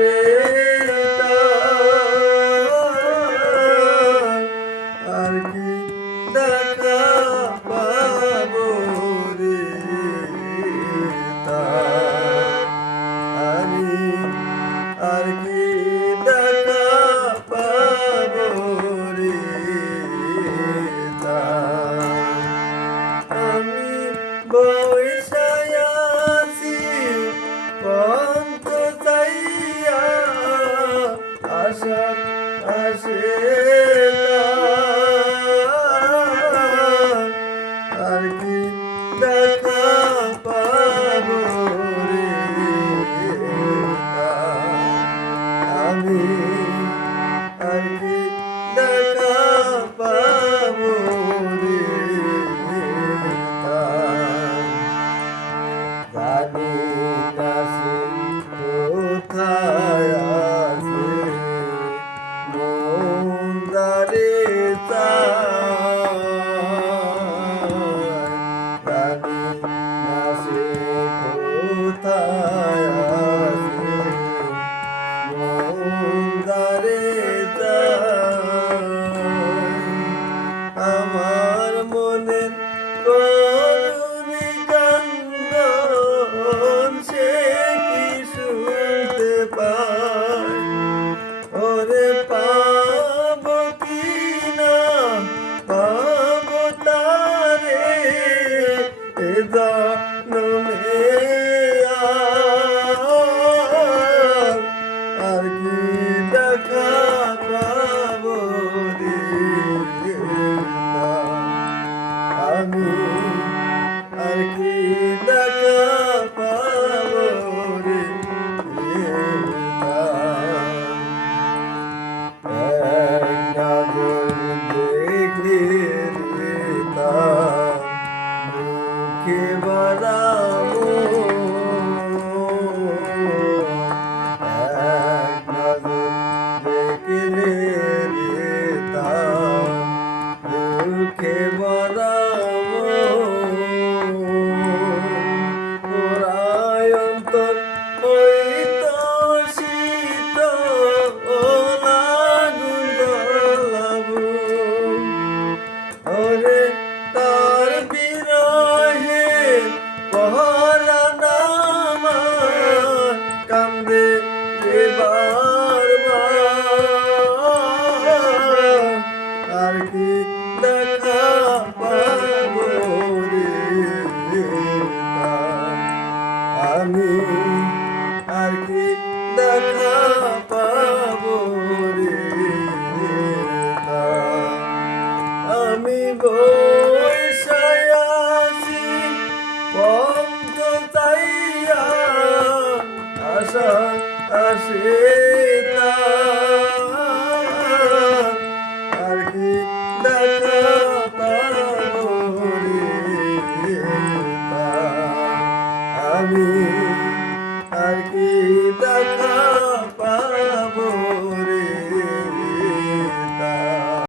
আসে আর কি দেখা পাবো রে আমি আর কি দেখা পাবো রে আমি বৈশায় আছি পন্ত চাইয়া আশা আসে আর কি দেখা পাবো রে আমি আর কি দেখা পাবো রে জানি না সে কোথায় আছে মন দ্বারে জানি না সে কোথায় আছে মন দ্বারে আমার মনের করুণী কান্দন সে কি শুনতে পায় ওরে পাব কি না পাব তারে এ জন্মে আর কি দেখা পাবো রে আমি আর কি দেখা পাবো রে এক নজর দেখলে দুঃখে বাড়াবো এক নজর দেখলে দুঃখে বাড়াবো ওরায় অন্তর হইত শীত লাগুন জ্বালাবো ওরে তার বিরহে পরাণ আমার কান্দে আর কি দেখা পাবো রে আমি আর কি দেখা পাবো রে আমি বৈশায় আছি পন্ত চাইয়া আশা আসে